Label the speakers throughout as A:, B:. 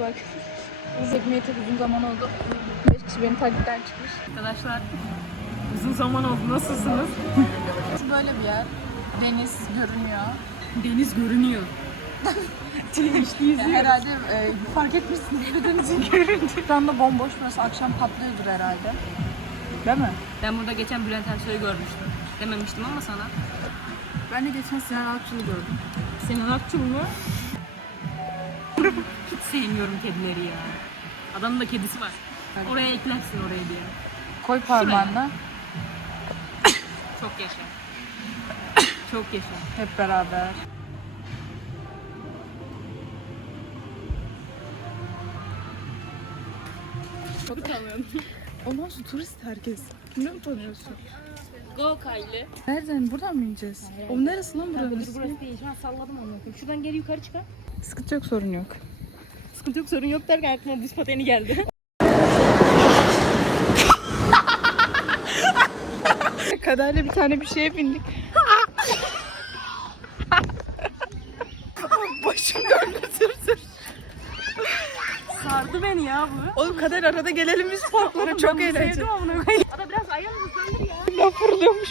A: bak. Bu ekmeği çok uzun zaman oldu. 5 kişi beni takipten çıkmış.
B: Arkadaşlar uzun zaman oldu. Nasılsınız?
A: Böyle bir yer. Deniz görünüyor.
B: Deniz görünüyor.
A: Yani herhalde fark etmişsiniz de denizin göründü. Şu anda bomboş. Burası akşam patlıyordur herhalde. Değil mi?
B: Ben burada geçen Bülent Ersoy'u görmüştüm. Dememiştim ama sana.
A: Ben de geçen Sinan Akçıl'ı gördüm.
B: Sinan Akçıl mı? Hiç sevmiyorum kedileri ya. Adamın da kedisi var. Oraya eklersin oraya diye.
A: Koy parmağına.
B: Çok yaşa. Çok yaşa.
A: Hep beraber. Çok utanıyorum. Ondan sonra turist herkes. Ne utanıyorsun?
B: Go Kaylı.
A: Nereden? Buradan mı ineceğiz? O neresi lan burası?
B: Burası değil. Şu an salladım onu. Şuradan geri yukarı çıkar.
A: Sıkıntı yok, sorun yok.
B: Sıkıntı yok, sorun yok derken aklıma buz pateni geldi.
A: Kaderle bir tane bir şeye bindik. Başım döndü tır.
B: Sardı beni ya bu.
A: Oğlum Kader arada gelelim biz parklara, çok eğlenceli.
B: Sevdim amına koyayım. Ada biraz ayağını hızlandır ya.
A: Laf fırlıyormuş.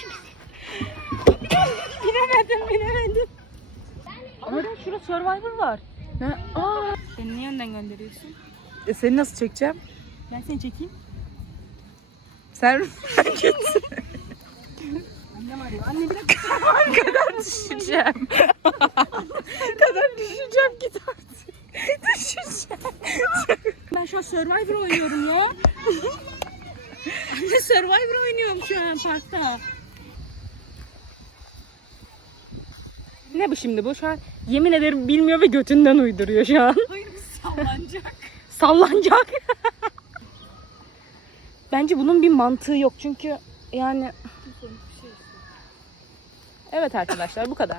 B: Binemedim. Ama şurada Survivor var.
A: Ne? Aa.
B: Beni niye önden gönderiyorsun?
A: Seni nasıl çekeceğim?
B: Ben seni çekeyim.
A: Sen git.
B: Annem arıyor. Anne bir dakika.
A: Kadar düşeceğim. Kadar düşeceğim, git artık. Düşeceğim.
B: Ben şu an Survivor oynuyorum ya. Anne Survivor oynuyorum şu an parkta. Ne bu şimdi bu? Şu an yemin ederim bilmiyor ve götünden uyduruyor şu an.
A: Hayır, sallanacak.
B: Sallanacak. Bence bunun bir mantığı yok çünkü yani... Evet arkadaşlar bu kadar.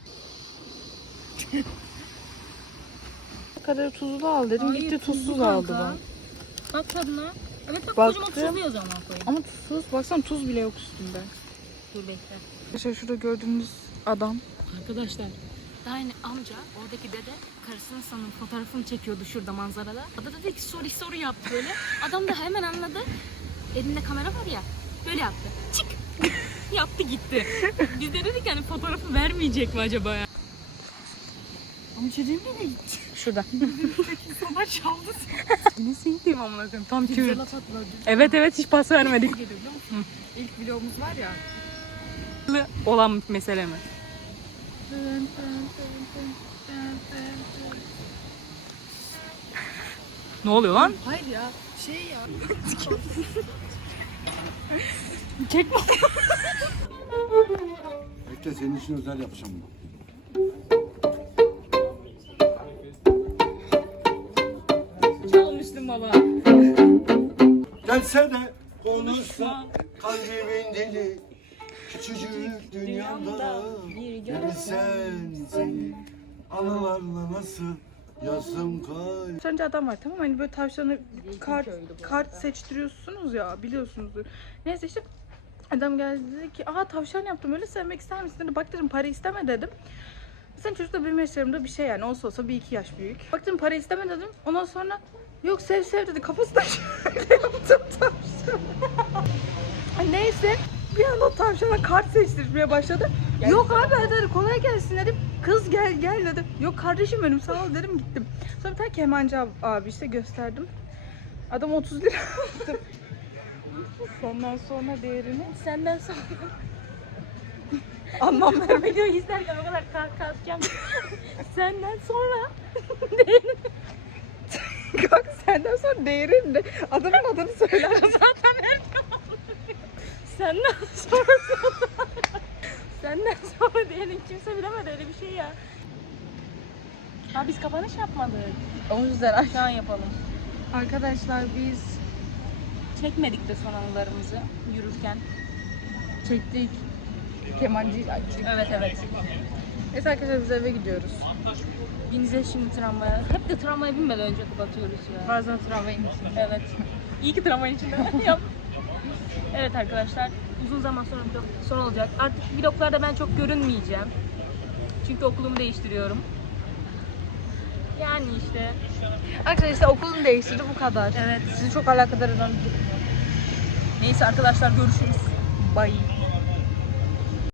A: Kadar tuzlu al dedim.
B: Hayır,
A: gitti
B: tuzlu
A: tuzsuz
B: kanka.
A: aldı bak.
B: Bak tadına. Evet bak
A: Baktım.
B: kocaman tuzlu yazıyor ama koyayım.
A: Ama tuzsuz. Baksana, tuz bile yok üstünde.
B: Dur bekle.
A: Arkadaşlar şurada gördüğünüz adam.
B: Arkadaşlar. Daha yeni amca oradaki dede karısının sanırım fotoğrafını çekiyordu şurada manzarada. Ada da dedi ki soru yaptı böyle. Adam da hemen anladı. Elinde kamera var ya. Böyle yaptı. Çık. Yaptı gitti. Biz de dedik hani fotoğrafı vermeyecek mi acaba ya? Ama şey değil mi?
A: Şurada.
B: Sana çaldı.
A: Yine sinkliyim amına koyayım. Tam
B: Bize
A: tüy.
B: laf attılar.
A: Evet hiç pas vermedik.
B: Biliyor musun? İlk vlogumuz var ya.
A: Olan mesele mi? Ne oluyor lan?
B: Hayır ya. Şey ya.
A: Çekme.
C: Bekle, senin için özel yapacağım bunu.
B: Çalmıştım baba.
C: Gelse de konuşsa kalbimin dili. Küçücük dünyamda bir görsen seni. Anılarla nasıl yazdım kalp.
A: Önce adam var, tamam mı? Hani böyle tavşanı kart seçtiriyorsunuz ya, biliyorsunuzdur. Neyse işte adam geldi dedi ki tavşan yaptım, öyle sevmek ister misin dedi. Bak dedim, para isteme dedim. Sen çocuk da benim yaşlarımda bir şey, yani olsa bir iki yaş büyük. Baktım para isteme dedim. Ondan sonra yok sev dedi, kafasına şöyle yaptım tavşan. Neyse bir anda o tavşana kart seçtirmeye başladı. Yok abi hadi kolay gelsin dedim. Kız gel dedi. Yok kardeşim benim, sağ ol dedim, gittim. Sonra bir tane kemancı abi işte gösterdim. Adam 30 lira aldı. Senden sonra değerini
B: Senden sonra
A: anlam vermek.
B: videoyu izlerken o kadar kahkaha atacağım. Senden sonra
A: Kanka senden sonra değerini de adamın adını söyler.
B: zaten her Senden sonra Senden sonra diyelim kimse bilemedi öyle bir şey ya. Ha biz kapanış yapmadık.
A: O yüzden
B: Şu an yapalım.
A: arkadaşlar biz
B: Çekmedik de son anılarımızı yürürken.
A: çektik. Kemancıyı açtık.
B: Evet.
A: Neyse arkadaşlar biz eve gidiyoruz.
B: Bineceğiz şimdi tramvaya. Hep de tramvaya binmeden önce kapatıyoruz ya.
A: Bazen tramvaya inmişsin.
B: Evet. İyi ki tramvayın içinde yap. Evet arkadaşlar. Uzun zaman sonra vlog son olacak. Artık vloglarda ben çok görünmeyeceğim. Çünkü okulumu değiştiriyorum. Yani işte.
A: Arkadaşlar işte okulunu değiştirdi bu kadar.
B: Evet.
A: Sizi çok alakadar eden bir durum yok.
B: Neyse arkadaşlar görüşürüz.
A: Bye.